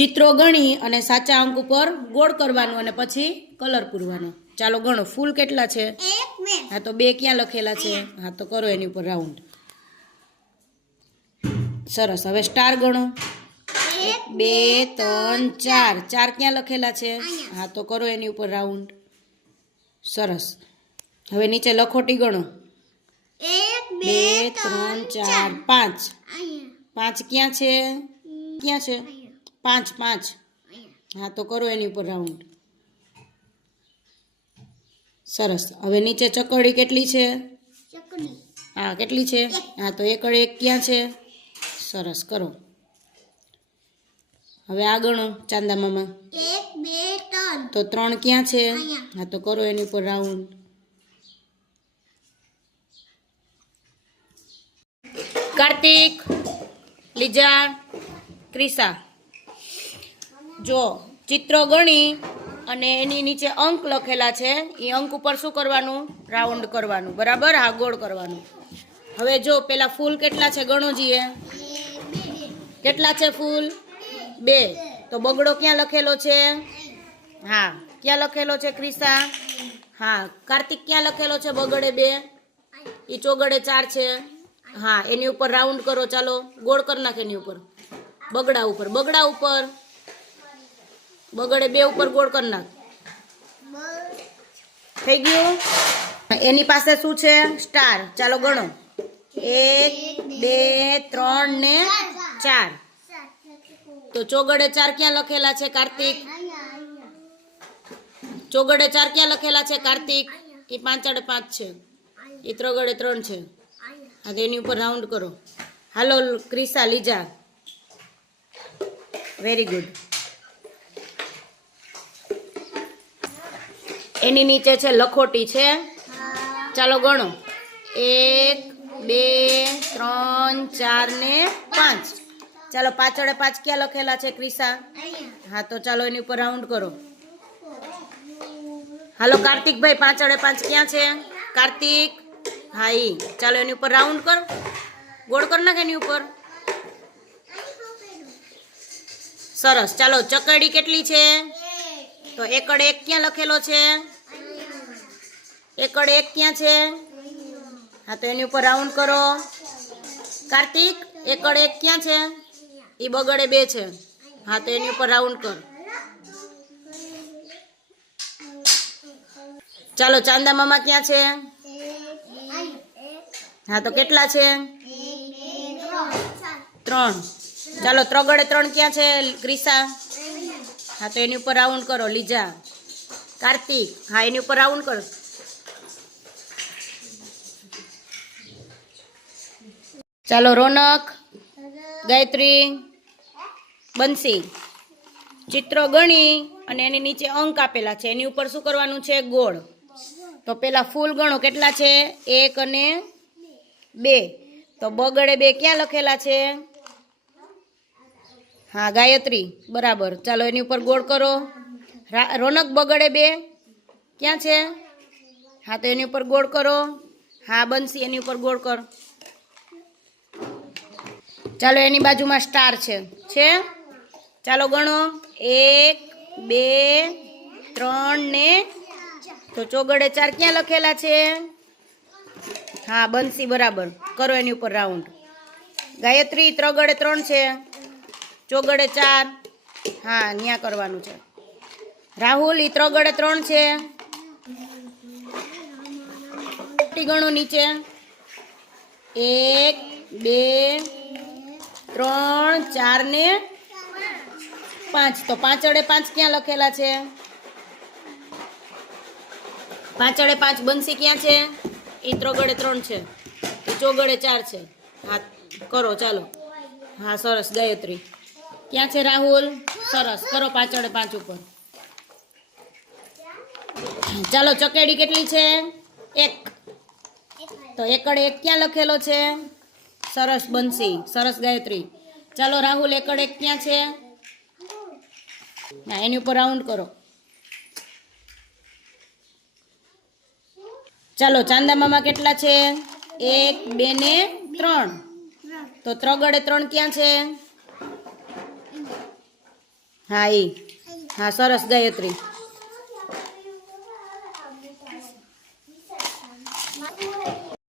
ચિત્રો ગણી અને સાચા અંક ઉપર ગોળ કરવાનું અને પછી કલર પૂરવાનો. ચાલો ગણો. ફૂલ કેટલા છે? હા તો 2 ક્યાં લખેલા છે? હા તો કરો એની ઉપર રાઉન્ડ. સરસ. હવે સ્ટાર ગણો. 1 2 3 4. 4 ક્યાં લખેલા છે? હા તો કરો એની ઉપર રાઉન્ડ. સરસ. હવે નીચે લખોટી ગણો. 1 2 3 4 5. 5 ક્યાં છે? ક્યાં છે? 5 5. હા તો કરો એની ઉપર રાઉન્ડ. સરસ. હવે નીચે ચકડી કેટલી છે? હા કેટલી છે? હા તો 1 ક્યાં છે? સરસ. કરો. હવે આ ગણો ચાંદા મામા. 1 2 3. તો 3 ક્યાં છે? હા તો કરો એની ઉપર રાઉન્ડ. કાર્તિક, લીજા, ક્રિશા, જો ચિત્રો ગણી અને એની નીચે અંક લખેલા છે. એ અંક ઉપર શું કરવાનું? રાઉન્ડ કરવાનું. બરાબર? હા ગોળ કરવાનું. હવે જો પેલા ફૂલ કેટલા છે ગણો જીએ. કેટલા છે ફૂલ? 2. તો બગડો ક્યાં લખેલો છે? હા ક્યાં લખેલો છે ક્રિશા? હા. કાર્તિક ક્યાં લખેલો છે બગડે 2? એ ચોગડે 4 છે. હા એની ઉપર રાઉન્ડ કરો. ચાલો ગોળ કરી નાખ એની ઉપર. બગડા ઉપર. બગડા ઉપર. બગડે 2 ઉપર ગોળ કરી નાખ. થઈ ગયું? એની પાસે શું છે? સ્ટાર. ચાલો ગણો. 1 2 3 ને 4. તો ચોગડે 4 ક્યાં લખેલા છે કાર્તિક? ચોગડે 4 ક્યાં લખેલા છે કાર્તિક? એ 5 5 છે. એ ત્રગડે 3 છે. હા તો એની ઉપર રાઉન્ડ કરો. હાલો ક્રિશા, લીજા. Very good. એની નીચે છે લખોટી છે. ચાલો ગણો. 1 2 3 4 ને 5. ચાલો પાછળે 5 ક્યાં લખેલા છે ક્રિશા? હા તો ચાલો એની ઉપર રાઉન્ડ કરો. હાલો કાર્તિકભાઈ, પાછળે 5 ક્યાં છે? કાર્તિક. હા ઈ. ચાલો એની ઉપર રાઉન્ડ કર. ગોળ કર નાખ એની ઉપર. સરસ. ચાલો ચકડી કેટલી છે? તો 1 ક્યાં લખેલો છે? 1 ક્યાં છે? હા તો એની ઉપર રાઉન્ડ કરો. કાર્તિક 1 ક્યાં છે? એ બગડે 2 છે. હા તો એની ઉપર રાઉન્ડ કર. ચાલો ચાંદા મામા ક્યાં છે? હા તો કેટલા છે? 3. ચાલો ત્રગડે 3 ક્યાં છે ક્રિશા? હા તો એની ઉપર રાઉન્ડ કરો. લીજા, કાર્તિક. હા એની ઉપર રાઉન્ડ કરો. ચાલો રોનક, ગાયત્રી, બંસી. ચિત્રો ગણી અને એની નીચે અંક આપેલા છે. એની ઉપર શું કરવાનું છે? ગોળ. તો પેલા ફૂલ ગણો કેટલા છે? 1 અને 2. તો બગડે 2 ક્યાં લખેલા છે? હા ગાયત્રી. બરાબર. ચાલો એની ઉપર ગોળ કરો. રોનક બગડે 2 ક્યાં છે? હા તો એની ઉપર ગોળ કરો. હા બંસી એની ઉપર ગોળ કર. ચાલો એની બાજુમાં સ્ટાર છે. ચાલો ગણો. 1 2 3 ને તો ચોગડે 4 ક્યાં લખેલા છે? હા બંસી. બરાબર. કરો એની ઉપર રાઉન્ડ. ગાયત્રી ત્રગડે 3 છે. ચોગડે 4. હા ન્યા કરવાનું છે. રાહુલ ઈ ત્રગડે 3 છે. ગણો નીચે. 1 2 3 4 ને 5. તો 5 ક્યાં લખેલા છે? 5 બંસી ક્યાં છે? એ ત્રગડે 3 છે. એ ચોગડે 4 છે. હા કરો. ચાલો. હા સરસ. ગાયત્રી ક્યાં છે? રાહુલ. સરસ. કરો 5 ઉપર. ચાલો ચકેડી કેટલી છે? 1. તો 1 ક્યાં લખેલો છે? સરસ બંસી. સરસ ગાયત્રી. ચાલો રાહુલ 1 ક્યાં છે? ના એની ઉપર રાઉન્ડ કરો. ચાલો ચાંદા મામા કેટલા છે? 1 2 ને 3. તો ત્રગડે 3 ક્યાં છે? હા એ હા સરસ ગાયત્રી.